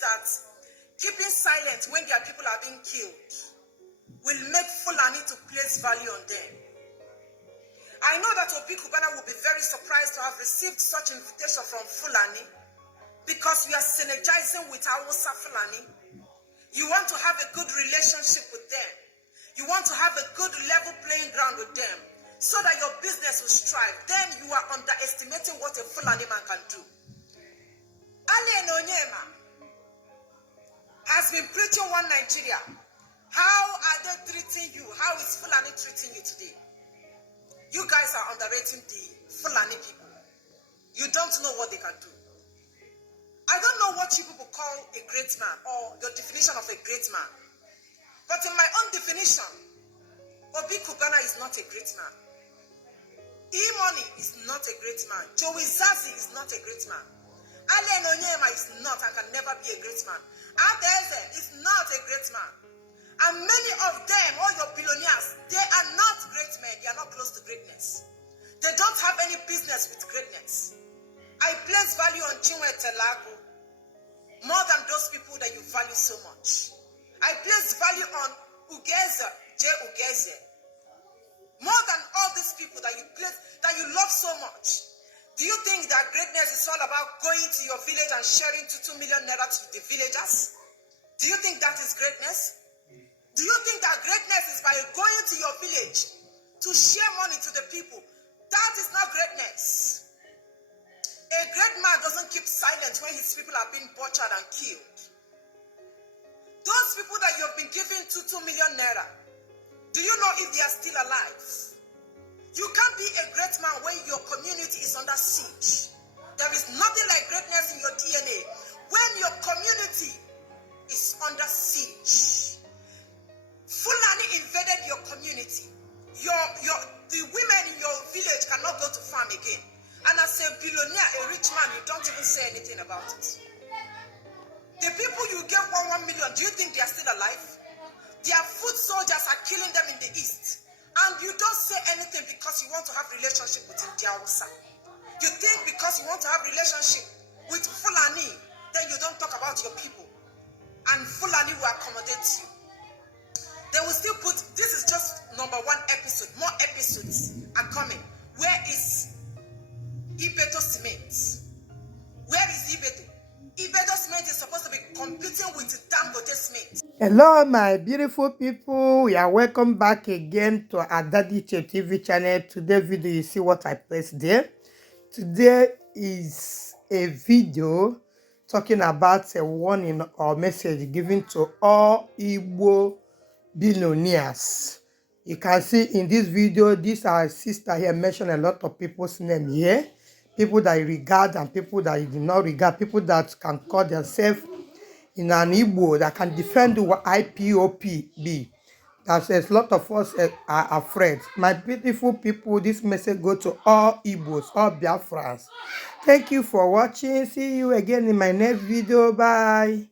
that keeping silent when their people are being killed will make Fulani to place value on them. I know that Obi Kubana will be very surprised to have received such invitation from Fulani because we are synergizing with Hausa Fulani. You want to have a good relationship with them. You want to have a good level playing ground with them so that your business will strive. Then you are underestimating what a Fulani man can do. Ali Nonyema has been preaching one Nigeria. How are they treating you? How is Fulani treating you today? You guys are underrating the Fulani people. You don't know what they can do. I don't know what you people call a great man or your definition of a great man. But in my own definition, Obi Kubana is not a great man. E-Money is not a great man. Joey Zazi is not a great man. Allen Onyema is not and can never be a great man. Adeze is not a great man. And many of them, all your billionaires, they are not great men. They are not close to greatness. They don't have any business with greatness. I place value on Chinwe Telago more than those people that you value so much. I place value on Ugeze, J. Ugeze, more than all these people that you love so much. Do you think that greatness is all about going to your village and sharing 2 million naira to the villagers? Do you think that is greatness? Do you think that greatness is by going to your village to share money to the people? That is not greatness. A great man doesn't keep silent when his people are being butchered and killed. Those people that you have been giving 2 million naira, do you know if they are still alive? You can't be a great man when your community is under siege. There is nothing like greatness in your DNA when your community is under siege. Fulani invaded your community. The women in your village cannot go to farm again. And as a billionaire, a rich man, you don't even say anything about it. The people you gave 1 million, do you think they are still alive? Their foot soldiers are killing them in the east. And you don't say anything because you want to have relationship with Indiawusa. You think because you want to have relationship with Fulani, then you don't talk about your people. And Fulani will accommodate you. They will still put, this is just number 1 episode. More episodes are coming. Where is Ibeto Cement? Where is Ibeto? Ibeto Cement is supposed to be competing with Dangote Cement. Hello, my beautiful people. You are welcome back again to our Daddy TV channel. Today's video, you see what I placed there. Today is a video talking about a warning or message given to all Igbo billionaires. You can see in this video, this our sister here mentioned a lot of people's name here. People that you regard and people that you do not regard. People that can call themselves in an Igbo that can defend what IPOP be. That says a lot of us are afraid. My beautiful people, this message go to all Igbos, all Biafrans. Thank you for watching. See you again in my next video. Bye.